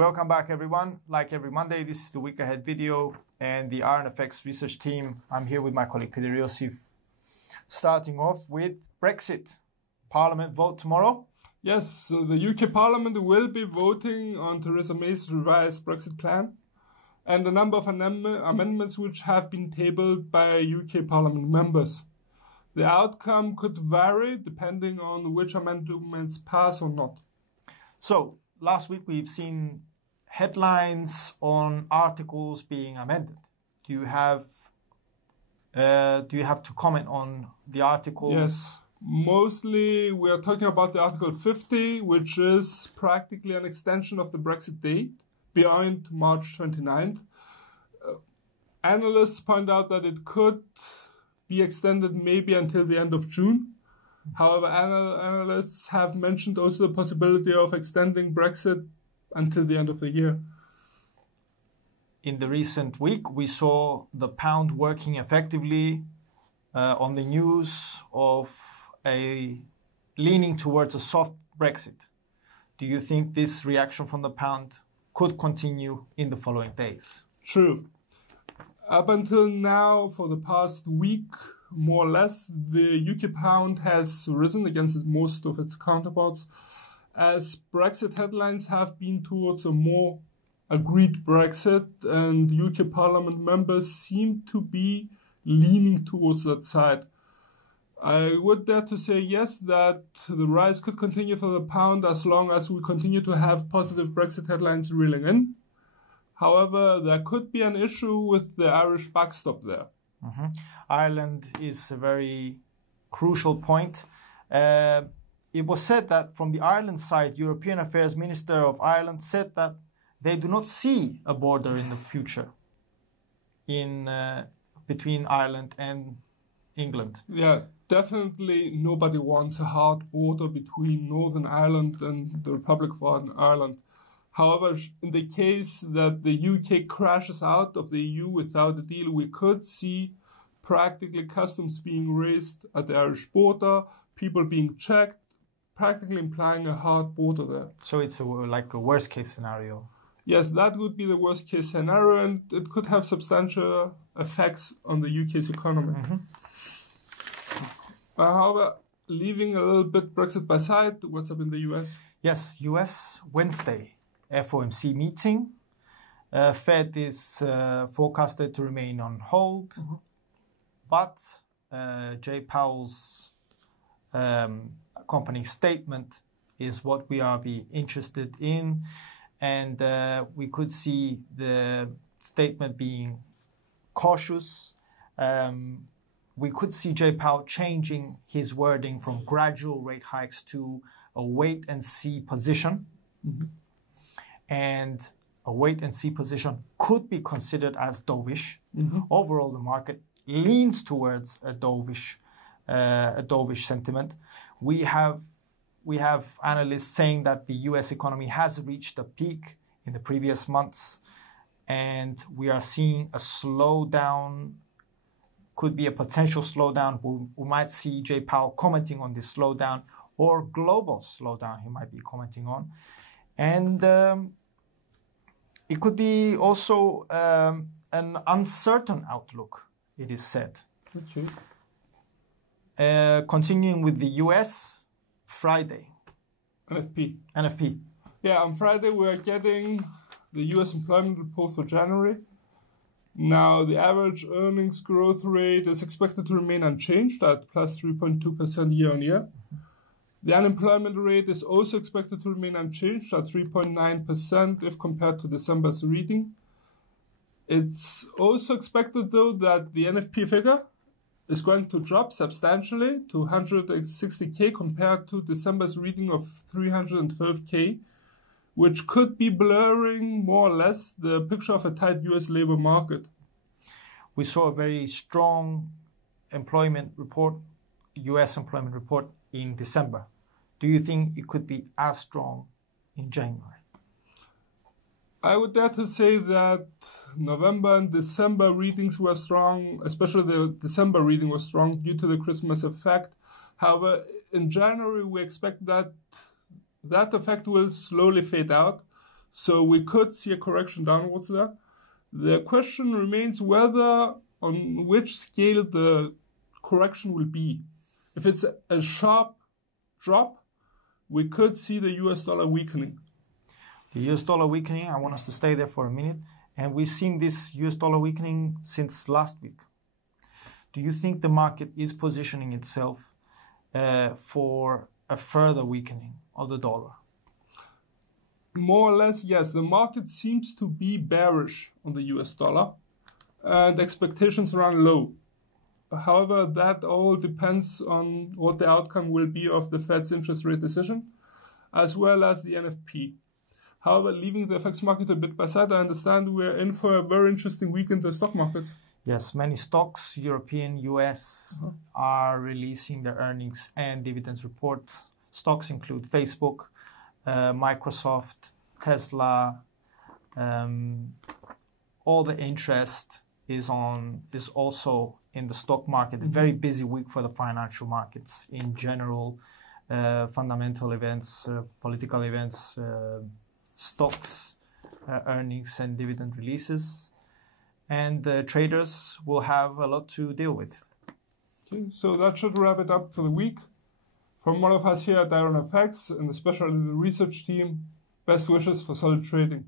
Welcome back, everyone. Like every Monday, this is the week ahead video and the IronFX research team. I'm here with my colleague Peter Iosif. Starting off with Brexit. Parliament vote tomorrow. Yes, so the UK Parliament will be voting on Theresa May's revised Brexit plan and a number of amendments which have been tabled by UK Parliament members. The outcome could vary depending on which amendments pass or not. So, last week we've seen headlines on articles being amended. Do you have to comment on the article? Yes. Mostly we are talking about the Article 50, which is practically an extension of the Brexit date beyond March 29th. Analysts point out that it could be extended maybe until the end of June. However, analysts have mentioned also the possibility of extending Brexit until the end of the year. In the recent week, we saw the pound working effectively on the news of a leaning towards a soft Brexit. Do you think this reaction from the pound could continue in the following days? True. Up until now, for the past week, more or less, the UK pound has risen against most of its counterparts, as Brexit headlines have been towards a more agreed Brexit, and UK Parliament members seem to be leaning towards that side. I would dare to say yes, that the rise could continue for the pound as long as we continue to have positive Brexit headlines reeling in. However, there could be an issue with the Irish backstop there. Ireland is a very crucial point. It was said that from the Ireland side, European Affairs Minister of Ireland said that they do not see a border in the future between Ireland and England. Yeah, definitely nobody wants a hard border between Northern Ireland and the Republic of Ireland. However, in the case that the UK crashes out of the EU without a deal, we could see practically customs being raised at the Irish border, people being checked, practically implying a hard border there. So it's like a worst case scenario. Yes, that would be the worst case scenario, and it could have substantial effects on the UK's economy. However, leaving a little bit Brexit by side, what's up in the US? Yes, US Wednesday, FOMC meeting. Fed is forecasted to remain on hold, but Jay Powell's accompanying statement is what we are interested in. And we could see the statement being cautious. We could see Jay Powell changing his wording from gradual rate hikes to a wait-and-see position. And a wait-and-see position could be considered as dovish. Overall, the market leans towards a dovish sentiment. We have analysts saying that the US economy has reached a peak in the previous months, and we are seeing a slowdown, could be a potential slowdown. We might see Jay Powell commenting on this slowdown, or global slowdown he might be commenting on. And it could be also an uncertain outlook, it is said. Continuing with the US, Friday. NFP. Yeah, on Friday we are getting the US employment report for January. Now, the average earnings growth rate is expected to remain unchanged at plus 3.2% year on year. The unemployment rate is also expected to remain unchanged at 3.9% if compared to December's reading. It's also expected, though, that the NFP figure is going to drop substantially to 160k compared to December's reading of 312k, which could be blurring more or less the picture of a tight US labor market. We saw a very strong employment report, US employment report in December. Do you think it could be as strong in January? I would dare to say that November and December readings were strong, especially the December reading was strong due to the Christmas effect. However, in January, we expect that that effect will slowly fade out. So we could see a correction downwards there. The question remains whether on which scale the correction will be. If it's a sharp drop, we could see the US dollar weakening. The US dollar weakening, I want us to stay there for a minute. And we've seen this US dollar weakening since last week. Do you think the market is positioning itself for a further weakening of the dollar? More or less, yes. The market seems to be bearish on the US dollar, and expectations run low. However, that all depends on what the outcome will be of the Fed's interest rate decision, as well as the NFP. However, leaving the FX market a bit by side, I understand we're in for a very interesting week in the stock markets. Yes, many stocks, European, US, are releasing their earnings and dividends reports. Stocks include Facebook, Microsoft, Tesla. All the interest is also in the stock market. A very busy week for the financial markets in general. Fundamental events, political events, stocks, earnings and dividend releases. And traders will have a lot to deal with. Okay, so that should wrap it up for the week. From all of us here at IronFX, and especially the research team, best wishes for solid trading.